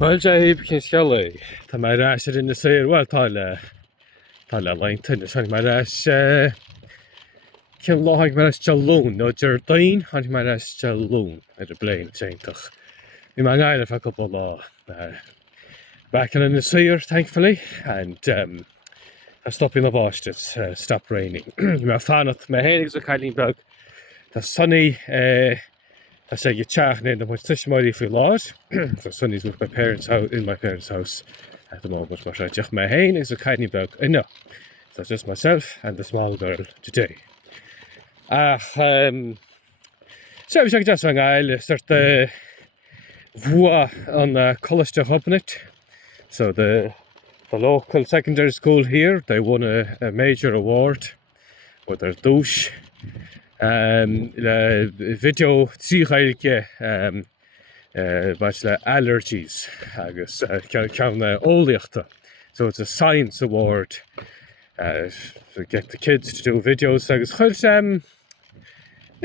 Well, Jabe, cyn sgeli, ta mae ras yr un y sir, wel, ta le lain tyn, ond mae ras, cyn lohag mae ras jalwn, no Jardine, ond mae ras jalwn, ar y blaen, teintach. Ni mae'n gael a couple law, back in the sir, thankfully, and stopping the wash, it's stopped raining. Mae'n fan of my head is a kind of the sunny, I say you chat in the much tishmody for large. So Sundays with my parents' house in my parents' house at the moment. But I just my hain is a kind of bug. No, so just myself and the small girl today. So we should just hang out. Start the voix on the college to hop in it. So the local secondary school here, they won a major award with their douche. Video tríchailge bachelor allergies agus ceann óliachta. So it's a science award to get the kids to do videos agus chuir ní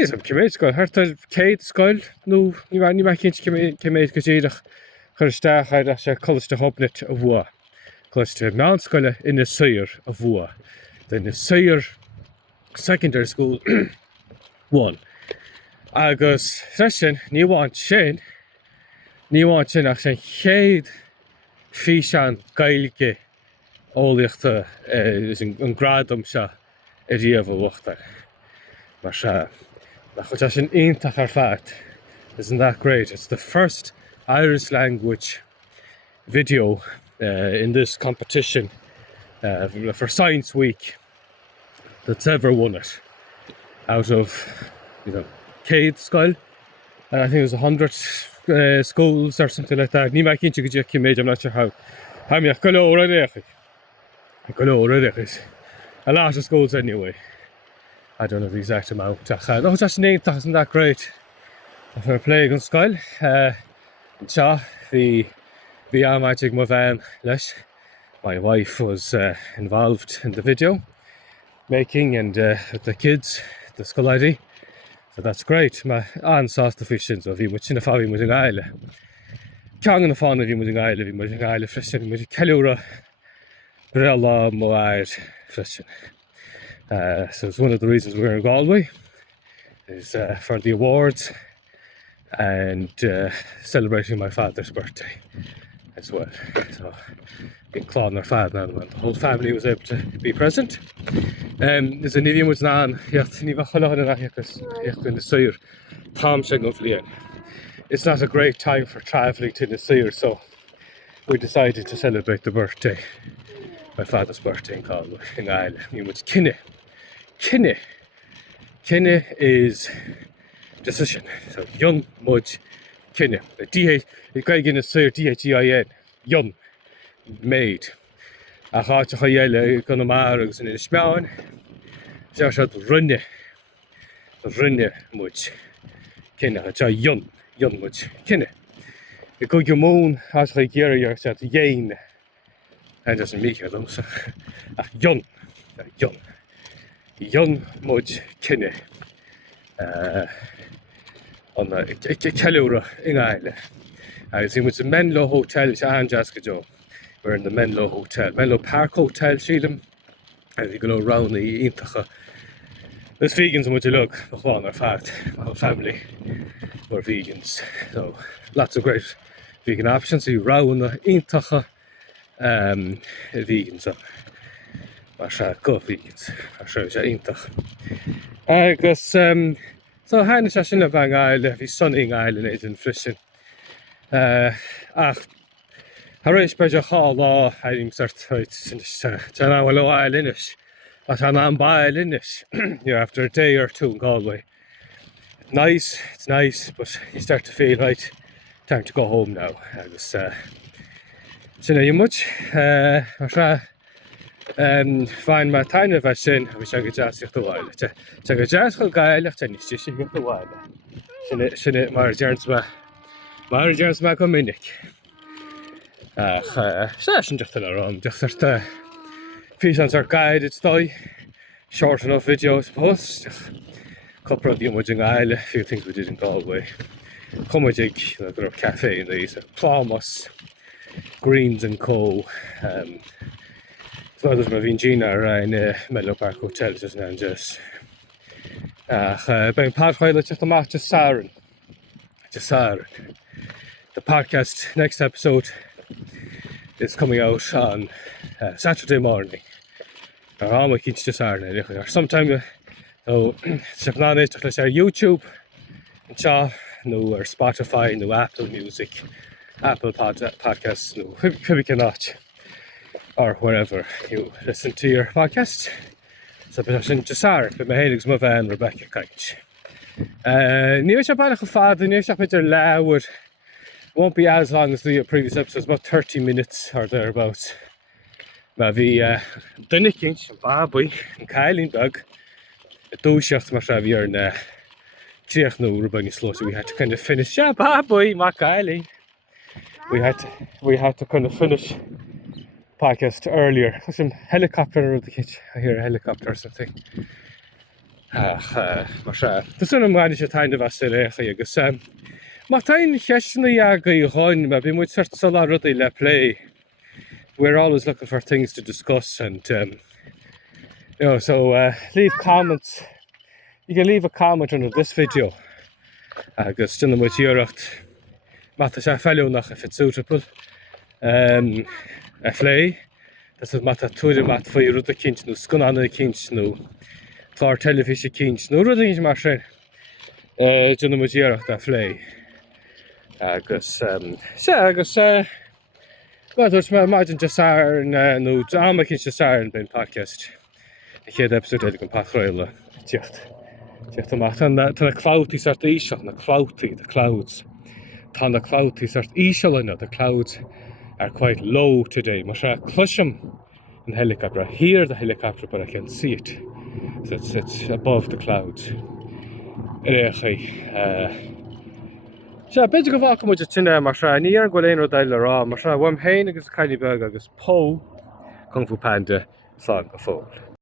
sam cimméid scoil hartar céad scoil nó ní mai cinint cimméid go díadach chuir stachaid a sé colas de hobnit a bhua. Colas de meán scoile ina saoir a bhua. Then the saoir secondary school one. Agus session ní bhaint sin ach sin chéad físean gailge óliachta is an gradam se I riamh uachta. Mar se nach chuid sin iontach ar fad. Isn't that great? It's the first Irish language video in this competition for Science Week that's ever won it. Out of, Cade Skull, and I think it was 100 schools or something like that. Ní mai cinint go dtí cimméid, I'm not sure how many go leor is. A lot of schools anyway. I don't know the exact amount. No, just an iontach, isn't that great? For playing on Skull, seo the amaig mo bhean leis. My wife was involved in the video making and the kids. The school ID, so that's great. My ansás the fishing, so bhí mu sinna fá bhí mu an gaile. Ceann na fána bhí mu an gaile freisin, mu ceiliúra brella mo air freisin. So it's one of the reasons we're in Galway is for the awards and celebrating my father's birthday as well. So been cloding our father now, the whole family was able to be present. There's an idiom was nan, it's not a great time for travelling to Nasir, so we decided to celebrate the birthday, my father's birthday in Galway, in Ireland. It was Kinne is decision, so young mudge Kinne. The guy in Nasir, DHEIN, young, made. A gaat je hele kunnen maken in de smauen. Zo gaat runnen moet kennen. Het is jong moet kennen. Je kunt je moon als je keer zet jeen. En dat is een beetje dan zo. Jong moet kennen. Ik kelura in Ireland. Hij is in het Menlo Hotel is aangejaagd. We're in the Menlo Hotel, Menlo Park Hotel, Sheelham, and you go around the Intacha. There's vegans in which you look, the whole fact, my whole family were vegans, so lots of great vegan options. So you round the Intacha vegans up. Masha go vegans, Masha Intach. I guess so Hannah Shashin of Isle, if he's sunning Island is in Frishin. Harish by Jahala, I'm certain Tana Wallow Islandish, but I'm Bailinish. You're after a day or two in Galway. It's nice, but you start to feel right. Time to go home now. I was Sinna you much. Find my tiny version, which I could just the while. So I just got guy left and it's just the while. Sinna Marjans ma communic. Session just around, just features are guided story, short enough video I suppose. Just a couple of them in Isle, a few things we did in Galway. Come with jig, a cafe in these, Plamos, Greens and Co. Well, there's my Vingina in Mellow Park Hotel just now. Just being part of just the match, just Sarin. The podcast next episode is coming out on Saturday morning. Or sometime. So, check on it. Check our YouTube, or Spotify, no Apple Music, Apple Podcasts, no maybe cannot, or wherever you listen to your podcast. So, but I'm just sorry, but my head is my van Rebecca Kite. New Shabbat Fad, the new Shabbat loud won't be as long as the previous episodes, about 30 minutes or thereabouts. Maybe the Nicking, Baboy, and Kylie Bug. Two shots mar we are in Triach no Rubani slow, so we had to kind of finish. Yeah, boy, my Kylie. We had to kind of finish podcast earlier. There's some helicopter around the kitchen. I hear a helicopter or something. The son of managed a time of us because Martin Heshna Yaga Hon, maybe we search so lot of the play. We're always looking for things to discuss and so leave comments. You can leave a comment under this video. Agus dynna muid iarracht mata sé felúnach if it's suitable. A flé, das is mata tuaire mat faoi rud a cinch nó sconanna cinch nó clár telefíse cinch nó rud a cinch mar sin. Dynna muid iarracht a flé. Agus well, there's my imagine just no drama cinch just in podcast. The kid episode of the Pathroila. Just the cloudy sort of Ishal, the clouds. The cloudy sort of Ishal, the clouds are quite low today. Masha Clusham in helicopter. I hear the helicopter, but I can't see it. So it's above the clouds. So, bit of a walk with the China, Masha, near Goleno Daila, Masha, Wam Hain, Kylie Berg, Po, Kung Fu Panda, Song of Fold.